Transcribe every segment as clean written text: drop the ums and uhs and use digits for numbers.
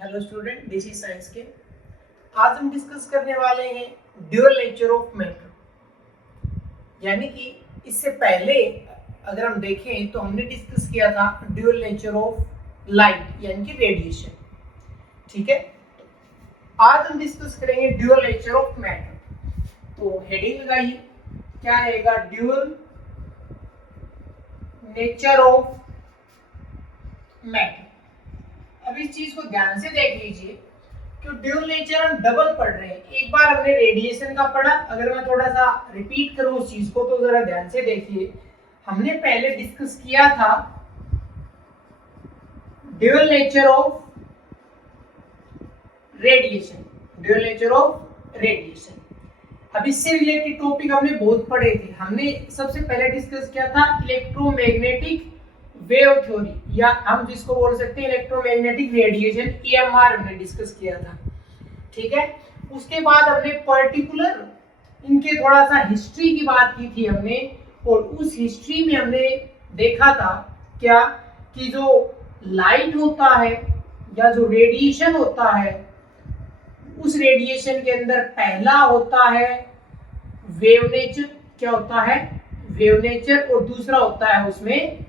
Hello student, this is science के। आज हम डिस्कस करने वाले हैं ड्यूअल नेचर ऑफ मैटर। यानी कि इससे पहले अगर हम देखें तो हमने डिस्कस किया था ड्यूअल नेचर ऑफ लाइट यानी कि रेडिएशन। ठीक है, आज हम डिस्कस करेंगे ड्यूअल नेचर ऑफ मैटर। तो हेडिंग लगाइए, क्या रहेगा? Dual nature of matter. अब इस चीज को ध्यान से देख लीजिए कि ड्यूअल नेचर हम डबल पढ़ रहे हैं। एक बार हमने रेडिएशन का पढ़ा, अगर मैं थोड़ा सा रिपीट करूं उस चीज को तो जरा ध्यान से देखिए। हमने पहले डिस्कस किया था dual nature of radiation, dual nature of radiation. अब इससे रिलेटेड टॉपिक हमने बहुत पढ़े थे। हमने सबसे पहले डिस्कस किया था इलेक्ट्रोमैग्नेटिक वेव थ्योरी, या हम जिसको बोल सकते हैं इलेक्ट्रोमैग्नेटिक रेडिएशन, EMR हमने डिस्कस किया था। ठीक है, उसके बाद हमने पर्टिकुलर इनके थोड़ा सा हिस्ट्री की बात की थी हमने, और उस हिस्ट्री में हमने देखा था क्या कि जो लाइट होता है या जो रेडिएशन होता है, उस रेडिएशन के अंदर पहला होता है वेव नेचर। क्या होता है? Wave nature. और दूसरा होता है उसमें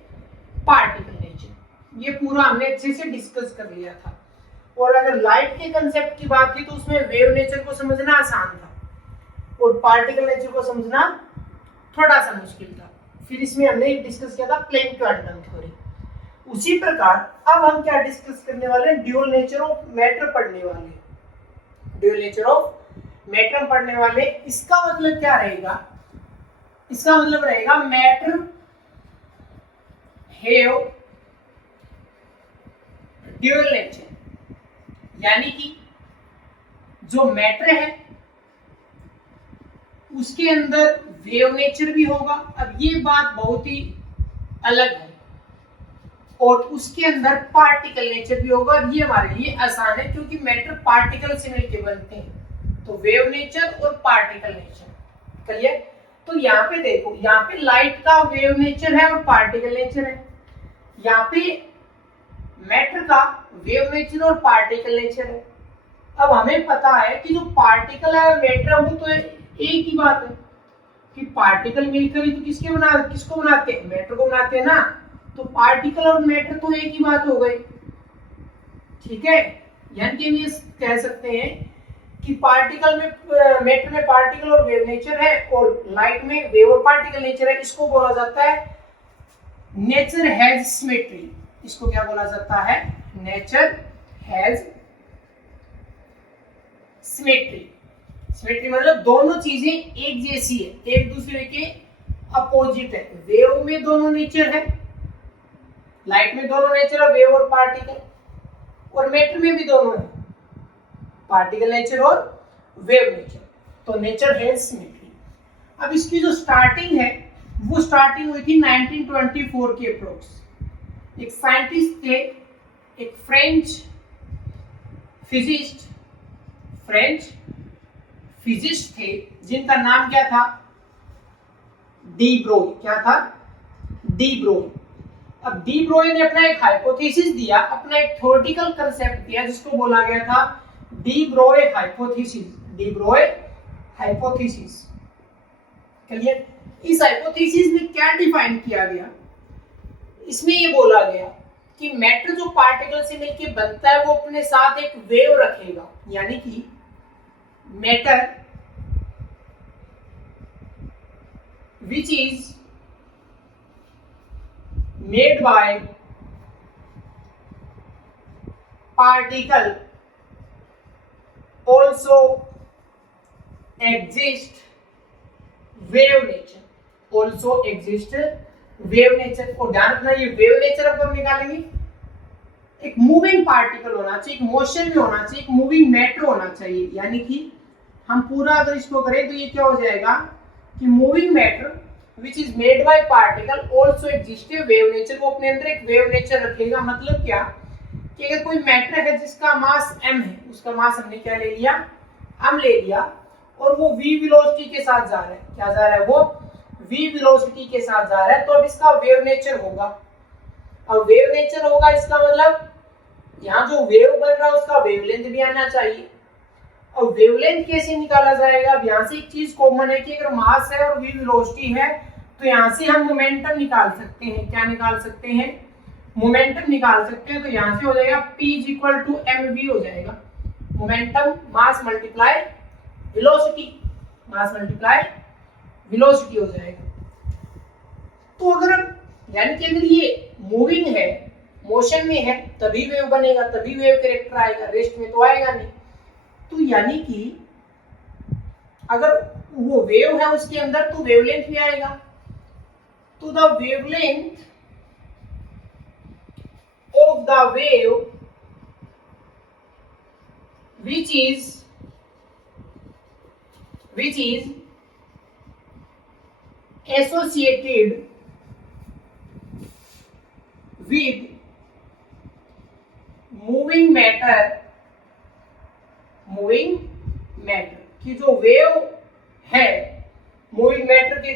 पार्टिकल नेचर। ये पूरा हमने अच्छे से डिस्कस कर लिया था। और अगर लाइट के कंसेप्ट की बात की तो उसमें वेव नेचर को समझना आसान था और पार्टिकल नेचर को समझना थोड़ा सा मुश्किल था। फिर इसमें हमने डिस्कस किया था प्लेन क्वांटम थ्योरी। उसी प्रकार अब हम क्या डिस्कस करने वाले हैं? ड्यूअल नेचर ऑफ मैटर पढ़ने वाले हैं। ड्यूअल नेचर ऑफ मैटर पढ़ने वाले। इसका मतलब क्या रहेगा? इसका मतलब रहेगा मैटर हैव ड्यूअल नेचर, यानी कि जो मैटर है उसके अंदर वेव नेचर भी होगा। अब ये बात बहुत ही अलग है। और उसके अंदर पार्टिकल नेचर भी होगा। और ये हमारे लिए आसान है क्योंकि मैटर पार्टिकल से मिलकर बनते हैं। तो वेव नेचर और पार्टिकल नेचर क्लियर। तो यहाँ पे देखो, यहाँ पे लाइट का वेव नेचर है और पार्टिकल नेचर है। यहाँ पे मैटर का वेव नेचर और पार्टिकल नेचर है। अब हमें पता है कि जो पार्टिकल है मैटर है वो तो एक ही बात है कि पार्टिकल मिलकर ही तो किसको बनाते हैं? मैटर को बनाते हैं ना। तो पार्टिकल और मैटर तो एक ही बात हो गई। ठीक है, यानी कि हम ये कह सकते हैं कि पार्टिकल में मैटर में पार्टिकल और वेव नेचर है और लाइट में वेव और पार्टिकल नेचर है। इसको बोला जाता है नेचर हैज सिमेट्री। इसको क्या बोला जाता है? Nature has symmetry. सिमेट्री मतलब दोनों चीजें एक जैसी है, एक दूसरे के अपोजिट है। वेव में दोनों नेचर है, लाइट में दोनों नेचर है, वेव और पार्टिकल। और मैटर में भी दोनों है, पार्टिकल नेचर और वेव नेचर। तो नेचर हैज सिमेट्री। अब इसकी जो स्टार्टिंग है वो स्टार्टिंग हुई थी 1924 के अप्रोक्स। एक साइंटिस्ट थे, एक फ्रेंच फिजिस्ट थे जिनका नाम क्या था? डी ब्रोई। क्या था? डी ब्रोई। अब डी ब्रोई ने अपना एक हाइपोथेसिस दिया, अपना एक थ्योरेटिकल कंसेप्ट दिया जिसको बोला गया था de Broglie hypothesis. De Broglie hypothesis clear. इस हाइपोथेसिस में क्या डिफाइन किया गया? इसमें ये बोला गया कि मैटर जो पार्टिकल से मिलकर बनता है वो अपने साथ एक वेव रखेगा। यानी कि matter which is made by particle also exist wave nature, also exist wave nature। और ध्यान रखना ये वेव नेचर अब हम निकालेंगे। एक मूविंग पार्टिकल होना चाहिए, एक मोशन में होना चाहिए, एक मूविंग मैटर होना चाहिए। यानी कि हम पूरा अगर इसको करें तो ये क्या हो जाएगा कि moving matter which is made by particle also exist wave nature. वो अपने अंदर एक वेव नेचर रखेगा। मतलब क्या कि अगर कोई मैटर है जिसका मास m है, उसका मास हमने क्या ले लिया? m ले लिया, और वो v वेलोसिटी के साथ जा रहा है। क्या जा रहा है? वो v वेलोसिटी के साथ जा रहा है। तो अब इसका वेव नेचर होगा। अब वेव नेचर होगा इसका मतलब यहाँ जो वेव बन रहा है उसका वेवलेंथ भी आना चाहिए। और वेवलेंथ कैसे निकाला जाएगा? अब यहाँ से एक चीज कॉमन है कि अगर मास है और v वेलोसिटी है तो यहाँ से हम मोमेंटम निकाल सकते हैं। क्या निकाल सकते हैं? मोमेंटम निकाल सकते हैं। तो यहाँ से हो जाएगा p इक्वल टू mv हो जाएगा। मोमेंटम मास मल्टीप्लाई वेलोसिटी, मास मल्टीप्लाई वेलोसिटी हो जाएगा। तो अगर यानी कि अगर ये मूविंग है, मोशन में है, तभी वेव बनेगा, तभी वेव कैरेक्टर आएगा, रेस्ट में तो आएगा नहीं। तो यानी कि अगर वो वेव है उसके अंदर तो वेवलेंथ भी आएगा। तो the wavelength of the wave which is associated with moving matter कि जो वेव है, मूविंग मैटर के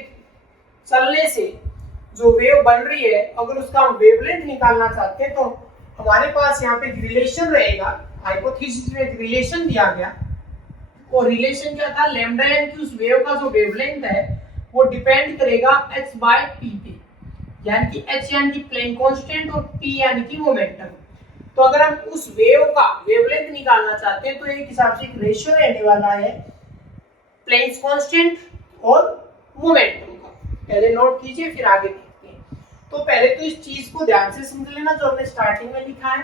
चलने से जो वेव बन रही है, अगर उसका हम वेवलेंथ निकालना चाहते हैं तो हमारे पास यहाँ पे रिलेशन रहेगा। हाइपोथेसिस में एक रिलेशन दिया गया, और रिलेशन क्या था? लैम्डा यानी कि उस वेव का जो वेवलेंथ है वो डिपेंड करेगा h बाय p पे, यानी कि h यानी कि प्लेन कांस्टेंट और p यानी कि मोमेंटम। तो अगर हम उस वेव का वेवलेंथ निकालना चाहते हैं तो एक हिसाब से एक रेशियो रहने वाला है प्लेन कांस्टेंट और मोमेंटम का। पहले नोट कीजिए, फिर आगे देखते हैं। तो पहले तो इस चीज को ध्यान से समझ लेना जो हमने स्टार्टिंग में लिखा है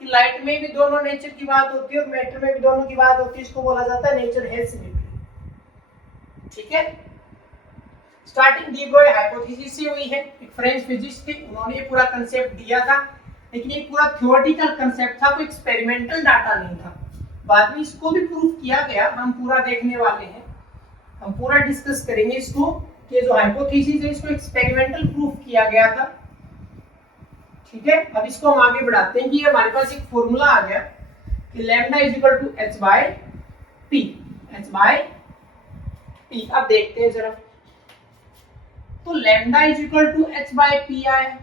कि लाइट में भी दोनों नेचर की बात होती है और मैटर में भी दोनों की बात होती है। इसको बोला जाता है नेचर है सिमेट्री। ठीक है, स्टार्टिंग डी ब्रोई हाइपोथेसिस से हुई है। एक फ्रेंच फिजिसिस्ट थे, उन्होंने ये पूरा कंसेप्ट दिया था, लेकिन ये पूरा थ्योरेटिकल कंसेप्ट था, कोई एक्सपेरिमेंटल डाटा नहीं था। बाद में इसको भी प्रूव किया गया, हम पूरा देखने वाले हैं, हम पूरा डिस्कस करेंगे इसको कि जो हाइपोथेसिस है इसको एक्सपेरिमेंटल प्रूफ किया गया था। ठीक है, अब इसको हम आगे बढ़ाते हैं कि हमारे पास एक फॉर्मूला आ गया कि lambda is equal to h by p, h by p। अब देखते हैं जरा। तो lambda is equal to h by p आया,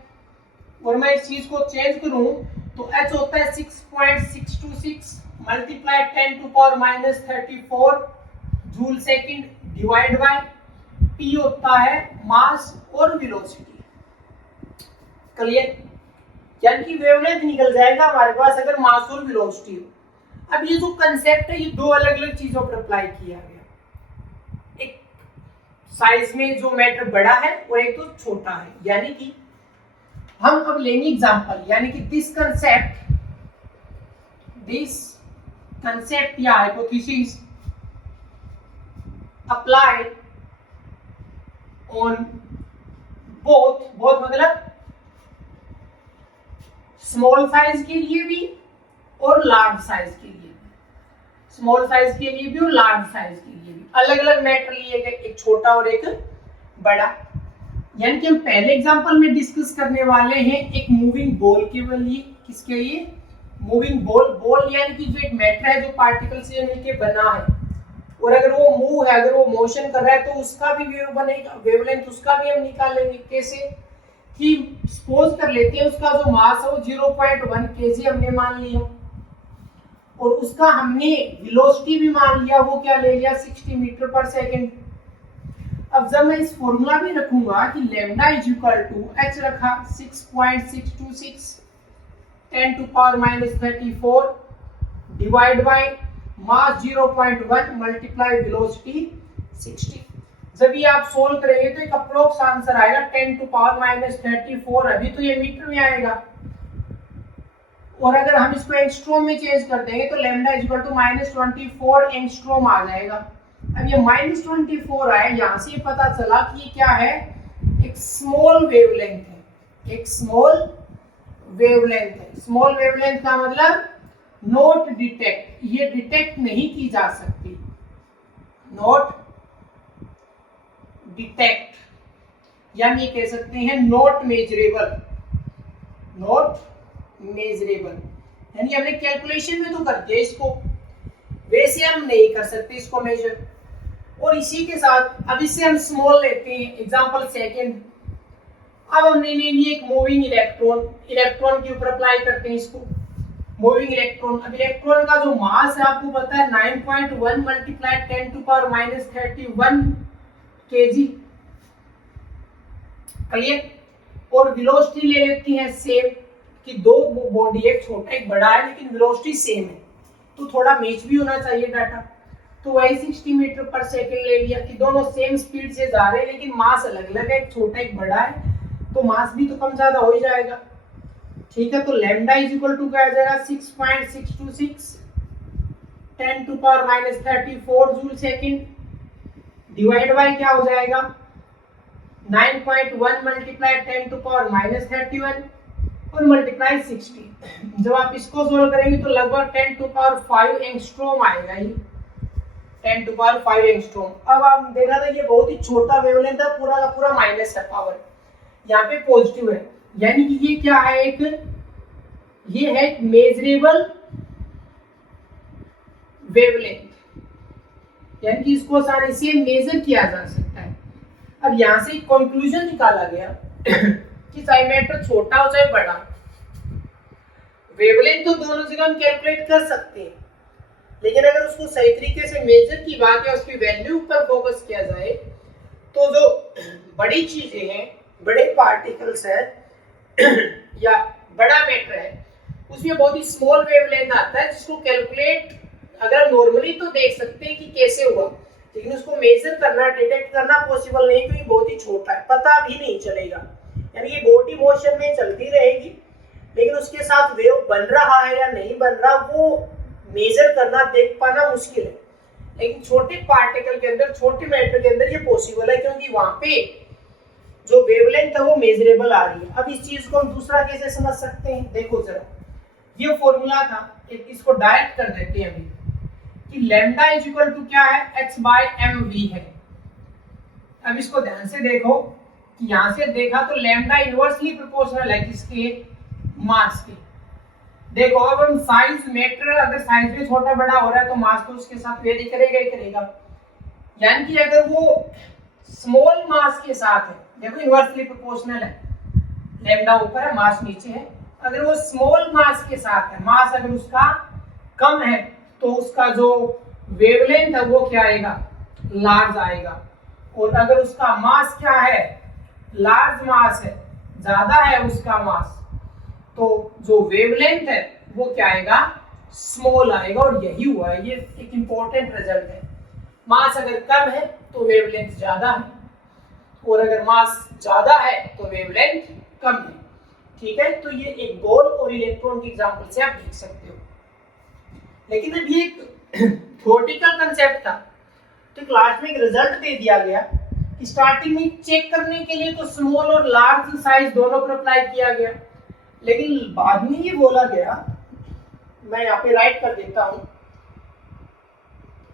और मैं इस चीज को चेंज करूं तो h होता है 6.626 multiply 10 to power minus 34 joule second divide by p होता है मास और वेलोसिटी। क्लियर? यानी कि वेवलेंथ निकल जाएगा हमारे पास अगर मास और वेलोसिटी हो। अब ये जो कंसेप्ट है ये दो अलग अलग चीजों पर अप्लाई किया गया, एक साइज में जो मैटर बड़ा है और एक तो छोटा है। यानी कि हम अब लेंगे एग्जांपल, यानी कि दिस कंसेप्ट या हाइपोथेसिस अप्लाई ऑन बोथ मतलब स्मॉल साइज के लिए भी और लार्ज साइज के लिए भी, स्मॉल साइज के लिए भी और लार्ज साइज के लिए भी अलग अलग मैटर लिए गए, एक छोटा और एक बड़ा। यानी कि हम पहले एग्जांपल में डिस्कस करने वाले हैं एक मूविंग बॉल के लिए। किसके लिए? मूविंग बॉल यानी कि जो एक मैटर है जो पार्टिकल से मिलके बना है, और अगर वो मूव है, अगर वो मोशन कर रहा है तो उसका भी वेव बनेगा, वेवलेंथ उसका भी हम निकालेंगे। कैसे? कि सपोज कर लेते हैं उसका जो मास है वो 0.1 kg हमने मान लिया, और उसका हमने वेलोसिटी भी मान लिया, वो क्या ले लिया? 60 मीटर पर सेकेंड। अब जब मैं इस फॉर्मूला में रखूंगा कि lambda is equal to h रखा 6.626 10 to power minus 34 divide by mass 0.1 multiply velocity 60। जब ये आप सोल्व करेंगे तो एक अप्रोक्स आंसर आएगा 10 टू पावर माइनस 34। अभी तो ये मीटर में आएगा, और अगर हम इसको एंगस्ट्रॉम में चेंज कर देंगे तो lambda is equal to -24 angstrom आ जाएगा। अब ये -24 आया, यहाँ से ये पता चला कि ये क्या है? एक स्मॉल वेवलेंथ है, एक स्मॉल वेवलेंथ है। स्मॉल वेवलेंथ का मतलब नॉट डिटेक्ट, ये डिटेक्ट नहीं की जा सकती, नॉट डिटेक्ट, यानी कह सकते हैं नॉट मेजरेबल, नॉट मेजरेबल। यानी हमने कैलकुलेशन में तो कर दिया इसको, वैसे हम नहीं कर सकते इसको मेजर। और इसी के साथ अब इससे हम स्मॉल लेते हैं, एग्जांपल सेकंड। अब हमने ले लिया एक मूविंग इलेक्ट्रॉन, इलेक्ट्रॉन के ऊपर अप्लाई करते हैं इसको। Moving electron. अब इलेक्ट्रॉन का जो मास है आपको पता है 9.1 मल्टीप्लाई 10⁻⁻31 kg। क्लियर। और वेलोसिटी ले लेती है सेम, कि दो बॉडी, एक छोटा एक बड़ा है लेकिन वेलोसिटी सेम है, तो थोड़ा मैच भी होना चाहिए डाटा। तो वही 60 मीटर पर सेकंड ले लिया कि दोनों सेम स्पीड से जा रहे हैं लेकिन मास अलग अलग है, एक छोटा एक बड़ा है, तो मास भी तो कम ज्यादा हो ही जाएगा। ठीक है, तो लैम्डा इज इक्वल टू क्या आ जाएगा 6.626 10⁻34 जूल सेकंड डिवाइड बाय क्या हो जाएगा 9.1 मल्टीप्लाई 10⁻31 और मल्टीप्लाई 60। जब आप इसको सोल्व करेंगे तो लगभग 10⁵ एंगस्ट्रॉम आएगा ये, 10⁵ एंगस्ट्रॉम। अब आप देखा था ये बहुत ही छोटा वेवलेंथ है, पूरा का पूरा माइनस है पावर, यहाँ पे पॉजिटिव है, यानी कि ये क्या है ये है मेजरेबल वेवलेंथ, यानी कि इसको आसानी से मेजर किया जा सकता है। अब यहाँ से कंक्लूजन निकाला गया कि चाहे मैटर छोटा हो चाहे बड़ा, वेवलेंथ तो दोनों जगह हम कैलकुलेट कर सकते हैं, लेकिन अगर उसको सही तरीके से मेजर की बात है उसकी वैल्यू पर फोकस किया जाए तो जो बड़ी चीजें हैं, बड़े पार्टिकल्स है या बड़ा मैटर है, उसमें बहुत ही स्मॉल वेवलेंथ आता है जिसको कैलकुलेट अगर नॉर्मली तो देख सकते हैं कि कैसे हुआ, लेकिन उसको मेजर करना, डिटेक्ट करना पॉसिबल नहीं क्योंकि बहुत ही छोटा है, पता भी नहीं चलेगा। यानी कि बॉडी मोशन में चलती रहेगी लेकिन उसके साथ वेव बन रहा है या नहीं बन रहा वो मेजर करना, देख पाना मुश्किल है। लेकिन छोटे पार्टिकल के अंदर, छोटे मैटर के अंदर ये पॉसिबल है क्योंकि वहां पे जो वेवलेंथ है वो मेजरेबल आ रही है। अब इस चीज को हम दूसरा कैसे समझ सकते हैं, देखो जरा, ये फॉर्मूला था, इसको डायरेक्ट कर देते हैं अभी कि लैम्डा इज इक्वल टू क्या है h/mv है। अब इसको ध्यान से देखो कि यहां से देखा तो लैम्डा इनवर्सली प्रोपोर्शनल है किसके, मास के। देखो अब हम साइज मैटर, अगर साइज में छोटा बड़ा हो रहा है तो मास तो उसके साथ वेरी करेगा ही करेगा, यानी कि अगर वो स्मॉल मास के साथ है, देखो इनवर्सली प्रोपोर्शनल है, लैम्डा ऊपर है मास नीचे है, अगर वो स्मॉल मास के साथ है, मास अगर उसका कम है तो उसका जो वेवलेंथ है वो क्या आएगा, लार्ज आएगा। और अगर उसका मास क्या है, लार्ज मास है, ज्यादा है उसका मास, तो जो वेवलेंथ है वो क्या आएगा, स्मॉल आएगा। और यही हुआ है, ये एक इंपॉर्टेंट रिजल्ट है। मास अगर कम है तो वेवलेंथ ज्यादा है, और अगर मास ज्यादा है तो वेवलेंथ कम है। ठीक है, तो ये एक बॉल और इलेक्ट्रॉन की एग्जांपल से आप देख सकते हो। लेकिन अब ये एक थ्योरेटिकल कंसेप्ट था, तो क्लास में एक रिजल्ट दे दिया गया कि स्टार्टिंग में चेक करने के लिए तो स्मॉल और लार्ज साइज दोनों पर अप्लाई किया गया, लेकिन बाद में ये बोला गया, मैं यहाँ पे राइट कर देता हूं,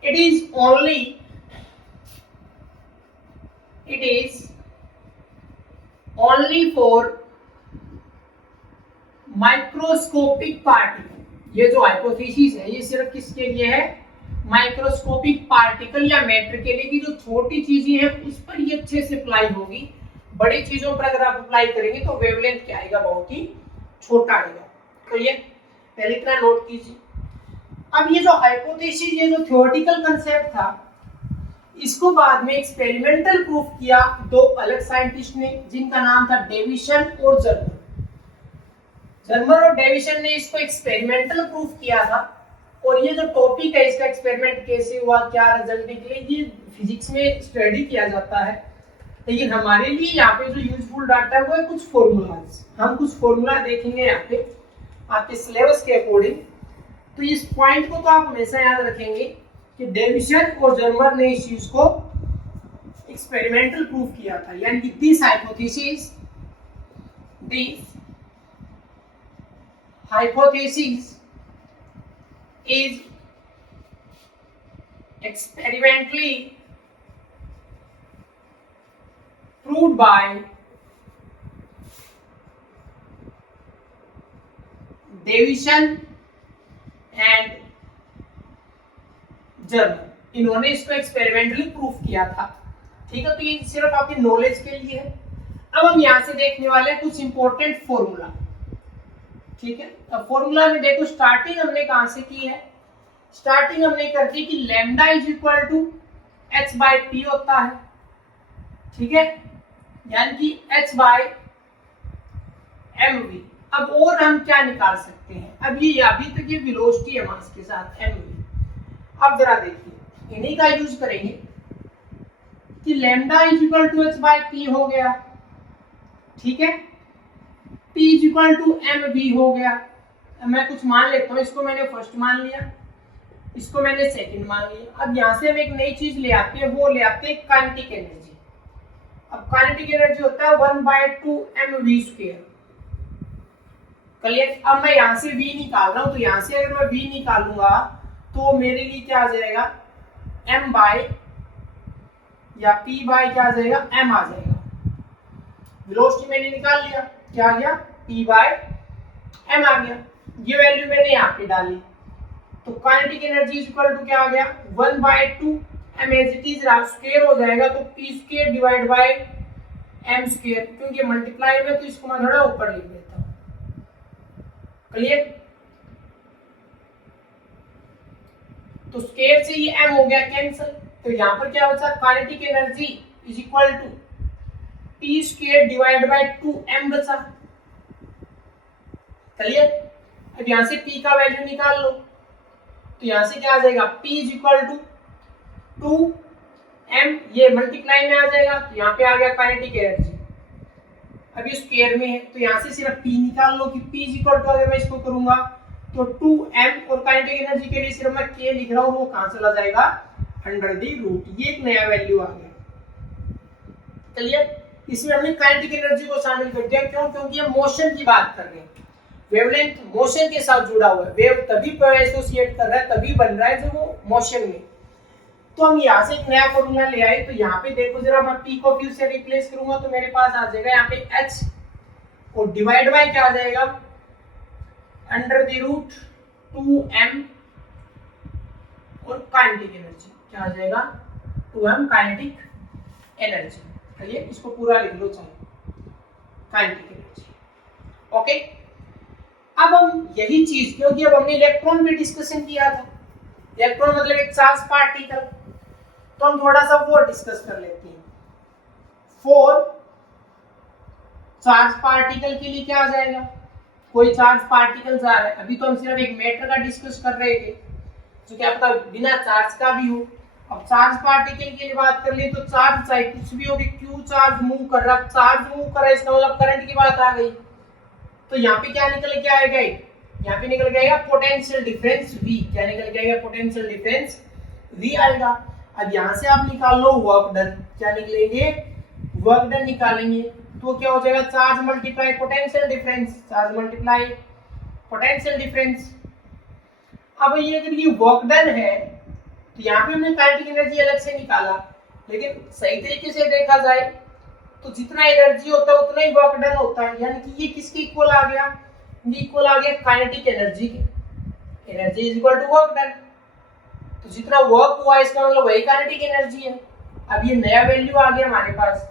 it is only for microscopic particle. ये जो हाइपोथेसिस है ये सिर्फ किसके लिए है, माइक्रोस्कोपिक पार्टिकल या मैटर के लिए, कि जो छोटी चीजें हैं उस पर ये अच्छे से अप्लाई होगी। बड़ी चीजों पर अगर आप अप्लाई करेंगे तो वेवलेंथ क्या आएगा, बहुत ही छोटा आएगा। तो ये पहले इतना नोट कीजिए। अब ये जो हाइपोथेसिस, ये जो थ्योरेटिकल कंसेप्ट था, इसको बाद में एक्सपेरिमेंटल प्रूफ किया दो अलग साइंटिस्ट ने, जिनका नाम था डेविसन और जर्मर। जर्मर और डेविसन ने इसको एक्सपेरिमेंटल प्रूफ किया था। और ये जो टॉपिक है, इसका एक्सपेरिमेंट कैसे हुआ, क्या रिजल्ट निकले, ये फिजिक्स में स्टडी किया जाता है। लेकिन हमारे लिए यहाँ पे जो यूजफुल डाटा है वो है कुछ फॉर्मूलाज। हम कुछ फॉर्मूला देखेंगे यहाँ पे आपके सिलेबस के अकॉर्डिंग। तो इस पॉइंट को तो आप हमेशा याद रखेंगे कि डेविसन और जर्मर ने इस चीज को एक्सपेरिमेंटल प्रूफ किया था, यानी कि this hypothesis is experimentally proved by Davisson and Germer. इन्होंने इसको एक्सपेरिमेंटली प्रूफ किया था। ठीक है, तो ये सिर्फ आपकी नॉलेज के लिए है। अब हम यहां से देखने वाले हैं कुछ इंपॉर्टेंट फॉर्मूला। ठीक है। अब फॉर्मूला में देखो स्टार्टिंग हमने कहां से की है, स्टार्टिंग हमने कर दी कि lambda is equal to H by P होता है, ठीक है, यानी कि एच बाई एम वी। अब और हम क्या निकाल सकते हैं, अब ये अभी तक ये वेलोसिटी है मास के साथ एम वी। अब जरा देखिए इन्हीं का यूज करेंगे कि lambda is equal to H by P हो गया, ठीक है, P is equal to M V हो गया। मैं कुछ मान लेता हूँ, इसको मैंने फर्स्ट मान लिया, इसको मैंने सेकंड मान लिया। अब यहाँ से हम एक नई चीज ले आते हैं, वो ले आते हैं काइनेटिक एनर्जी। अब काइनेटिक एनर्जी होता है 1/2 mv²। क्लियर। अब मैं यहाँ से V निकाल रहा हूँ, तो यहाँ से अगर मैं V निकालूंगा तो मेरे लिए क्या आ जाएगा, m बाय या P बाय क्या आ जाएगा, m आ जाएगा। वेलोसिटी मैंने निकाल लिया, क्या आ गया, P बाय m आ गया। ये वैल्यू मैंने यहाँ पे डाली, तो kinetic energy is equal to क्या आ गया, 1/2 m as it is square हो जाएगा, तो p² डिवाइड बाय m², क्योंकि मल्टीप्लाई में, तो इसको मैं थोड़ा ऊपर लिख देता हूँ। क्लियर। तो स्क्वायर से ये m हो गया कैंसिल, तो यहाँ पर क्या बचा, kinetic energy is equal to p² divide by 2m बचा। क्लियर। अब यहाँ से p का वैल्यू निकाल लो, तो यहाँ से क्या आ जाएगा, p is equal to 2m, ये मल्टीप्लाई में आ जाएगा, तो यहाँ पे आ गया काइनेटिक एनर्जी। अभी स्क्वायर में है, तो यहाँ से सिर्फ p निकाल लो कि p इज इक्वल टू, अगर मैं इसको करूंगा तो 2m, और काइनेटिक एनर्जी के लिए सिर्फ मैं k लिख रहा हूँ, वो कहां चला जाएगा, अंडर द रूट। ये एक नया वैल्यू आ गया। क्लियर। इसमें हमने काइनेटिक एनर्जी को शामिल कर दिया, क्यों, क्योंकि हम मोशन की बात कर रहे हैं, वेवलेंथ मोशन के साथ जुड़ा हुआ है, वेव तभी एसोसिएट कर रहा है, तभी बन रहा है जब वो मोशन में। तो हम यहाँ से एक नया फॉर्मूला ले आए, तो यहाँ पे देखो जरा, मैं p को q से रिप्लेस करूंगा तो मेरे पास आ जाएगा यहाँ पे h, और डिवाइड बाय क्या आ जाएगा, अंडर द रूट 2m, और काइनेटिक एनर्जी क्या आ जाएगा, 2m काइनेटिक एनर्जी। चलिए इसको पूरा लिख लो चाहे, काइनेटिक एनर्जी। ओके। अब हम यही चीज, क्योंकि अब हमने इलेक्ट्रॉन पे डिस्कशन किया था, इलेक्ट्रॉन मतलब एक चार्ज पार्टिकल, तो हम थोड़ा सा वो डिस्कस कर लेते हैं। फॉर चार्ज पार्टिकल के लिए क्या आ जाएगा, कोई चार्ज पार्टिकल जा रहा है, अभी तो हम सिर्फ एक मैटर का डिस्कस कर रहे थे जो कि आपका बिना चार्ज का भी हो। अब चार्ज पार्टिकल के लिए बात कर ली, तो चार्ज चाहे कुछ भी हो, कि क्यू चार्ज मूव कर रहा, चार्ज मूव कर रहा है, इसका मतलब करंट की बात आ गई। तो यहाँ पे क्या निकल के आएगा, यहाँ पे निकल के आएगा पोटेंशियल डिफरेंस V। क्या निकल के आएगा, पोटेंशियल डिफरेंस V आएगा। अब यहाँ से आप निकाल लो वर्क डन, क्या निकलेंगे, वर्क डन निकालेंगे, तो क्या हो जाएगा, charge multiply potential difference, charge multiply potential difference. अब ये अगर ये वर्क डन है, तो यहाँ पे हमने काइनेटिक एनर्जी अलग से निकाला, लेकिन सही तरीके से देखा जाए तो जितना एनर्जी होता है उतना ही वर्क डन होता है, यानी कि ये किसके इक्वल आ गया, ये इक्वल आ गया काइनेटिक एनर्जी के। Energy is equal to work done, तो जितना वर्क हुआ इसका मतलब वही काइनेटिक एनर्जी है। अब ये नया वैल्यू आ गया हमारे पास,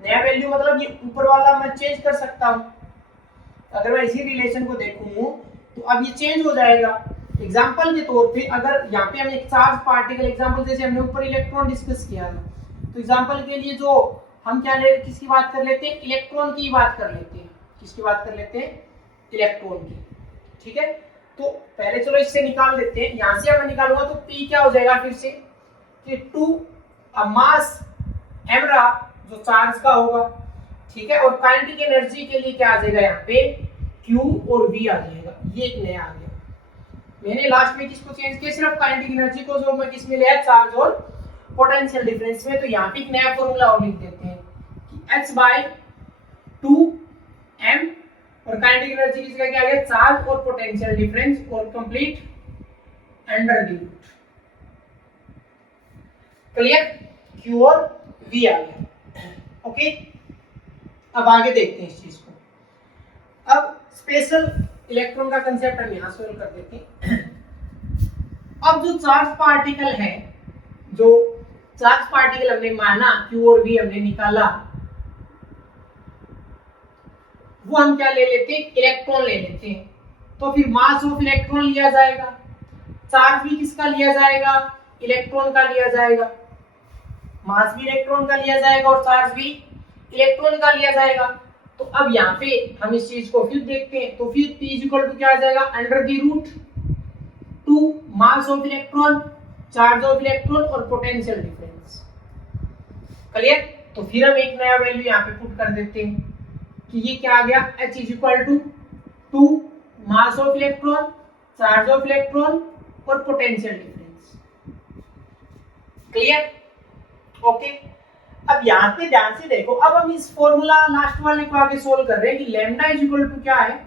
नया वैल्यू मतलब ये ऊपर वाला मैं चेंज कर सकता हूँ। अगर मैं इसी रिलेशन को देखूं तो अब ये चेंज हो जाएगा। एग्जाम्पल के तौर पे अगर यहाँ पे हम एक चार्ज पार्टिकल एग्जाम्पल, जैसे हमने ऊपर इलेक्ट्रॉन डिस्कस किया है, तो एग्जाम्पल के लिए जो हम क्या किसकी बात कर लेते हैं, इलेक्ट्रॉन की बात कर लेते हैं। किसकी बात कर लेते हैं, इलेक्ट्रॉन की। ठीक है, तो पहले चलो इससे निकाल देते हैं। यहाँ से मैं निकालूंगा तो P क्या हो जाएगा फिर से, कि 2 मास m रहा जो चार्ज का होगा, ठीक है, और काइनेटिक एनर्जी के लिए क्या आ जाएगा, यहाँ पे Q और V आ जाएगा। ये एक नया आ गया। मैंने लास्ट में किसको चेंज किया, सिर्फ काइनेटिक एनर्जी को, जो मैं किसमें लिया, चार्ज और पोटेंशियल डिफरेंस में। तो यहाँ पे एक नया फॉर्मूला और लिख देते हैं कि h/2m, और काइनेटिक एनर्जी किसका क्या आ गया, चार्ज और पोटेंशियल डिफरेंस, और complete under the root. Clear, Q और V आ गया। ओके, अब आगे देखते हैं इस चीज को। अब स्पेशल इलेक्ट्रॉन का कंसेप्ट हम यहां सोल्व कर देते हैं। अब जो चार्ज पार्टिकल है, जो चार्ज पार्टिकल हमने माना, Q और V हमने निकाला, वो हम क्या ले लेते हैं, इलेक्ट्रॉन ले लेते हैं। तो फिर मास ऑफ इलेक्ट्रॉन लिया जाएगा, चार्ज भी किसका लिया जाएगा, इलेक्ट्रॉन का लिया जाएगा। मास भी इलेक्ट्रॉन का लिया जाएगा और चार्ज भी इलेक्ट्रॉन का लिया जाएगा। तो अब यहाँ पे हम इस चीज को फिर देखते हैं। तो फिर P इक्वल टू क्या आ जाएगा, under the root 2 mass of electron, charge of electron और पोटेंशियल डिफरेंस। क्लियर। तो फिर हम एक नया वैल्यू यहाँ पे पुट कर देते हैं कि ये क्या आ गया, H is equal to 2 mass of electron, charge of electron और पोटेंशियल डिफरेंस। क्लियर। ओके। अब यहाँ पे ध्यान से देखो, अब हम इस फॉर्मूला लास्ट वाले को आगे सोल्व कर रहे हैं कि लैम्डा इज इक्वल टू क्या है,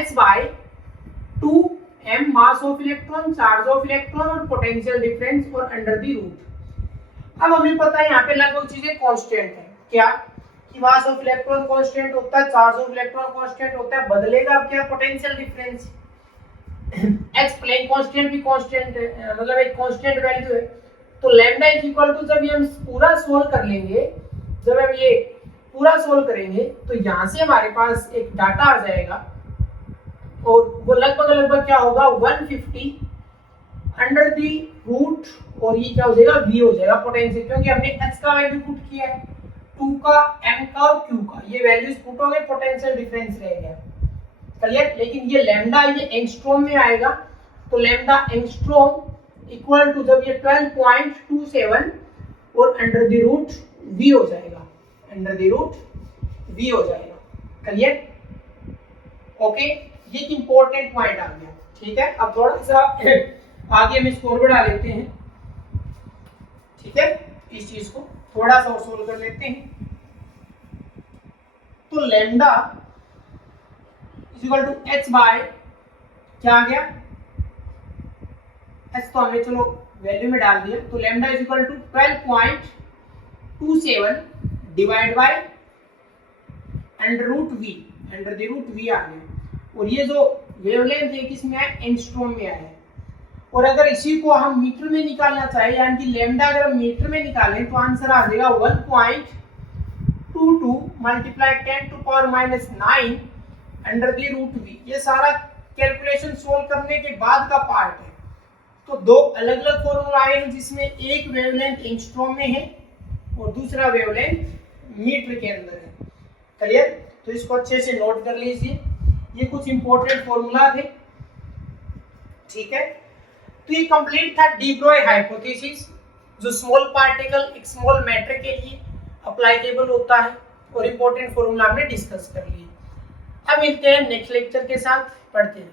h बाय 2 m mass of electron, charge of electron और पोटेंशियल डिफरेंस और अंडर द रूट। अब हमें पता है यहाँ पे लगभग चीजें कांस्टेंट है, क्या कि मास ऑफ इलेक्ट्रॉन कांस्टेंट होता है, चार्ज ऑफ इलेक्ट्रॉन कांस्टेंट होता है, बदलेगा अब क्या, potential difference. x Planck constant भी कांस्टेंट है, मतलब एक कांस्टेंट वैल्यू है। तो लैम्डा इज इक्वल टू जब ये हम पूरा सोल्व कर लेंगे, जब हम ये पूरा सोल्व करेंगे तो यहाँ से हमारे पास एक डाटा आ जाएगा और वो लगभग क्या होगा, 150 अंडर दी रूट, और ये क्या हो जाएगा, v हो जाएगा पोटेंशियल, क्योंकि हमने h का वैल्यू पुट किया है, 2 का, m का और q का, ये वैल्यूज पुट हो गए, पोटेंशियल डिफरेंस रह गया। क्लियर। लेकिन ये लैम्डा ये एंगस्ट्रॉम में आएगा, तो लैम्डा एंगस्ट्रॉम इक्वल टू जब ये 12.27 और अंडर द रूट v हो जाएगा, अंडर द रूट v हो जाएगा। क्लियर। ओके, ये एक इंपॉर्टेंट पॉइंट आ गया। ठीक है, अब थोड़ा सा आगे हम इसको और बढ़ा लेते हैं। ठीक है, इस चीज को थोड़ा सा और सोल्व कर लेते हैं। तो lambda is equal to h by क्या आ गया, h तो हमें चलो वैल्यू में डाल दिया, तो lambda is equal to 12.27 divide by under root v, under the root v आ गया। और ये जो वेवलेंथ है किसमें है, एंगस्ट्रॉम में है। और अगर इसी को हम मीटर में निकालना चाहे, यानी कि लैम्डा अगर हम मीटर में निकालें तो आंसर आ जाएगा 1.22 multiply 10 to power -9 under the root v। ये सारा कैलकुलेशन सोल्व करने के बाद का पार्ट है। तो दो अलग अलग फॉर्मूला आए हैं, जिसमें एक वेवलेंथ एंगस्ट्रॉम में है और दूसरा वेवलेंथ मीटर के अंदर है। क्लियर। तो इसको अच्छे से नोट कर लीजिए, ये कुछ इंपॉर्टेंट फॉर्मूला थे। ठीक है, तो ये कंप्लीट था डी ब्रोई हाइपोथेसिस, जो स्मॉल पार्टिकल एक स्मॉल मैटर के लिए अप्लाइकेबल होता है, और इंपॉर्टेंट फॉर्मूला हमने डिस्कस कर लिए। अब मिलते हैं नेक्स्ट लेक्चर के साथ, पढ़ते रहिए।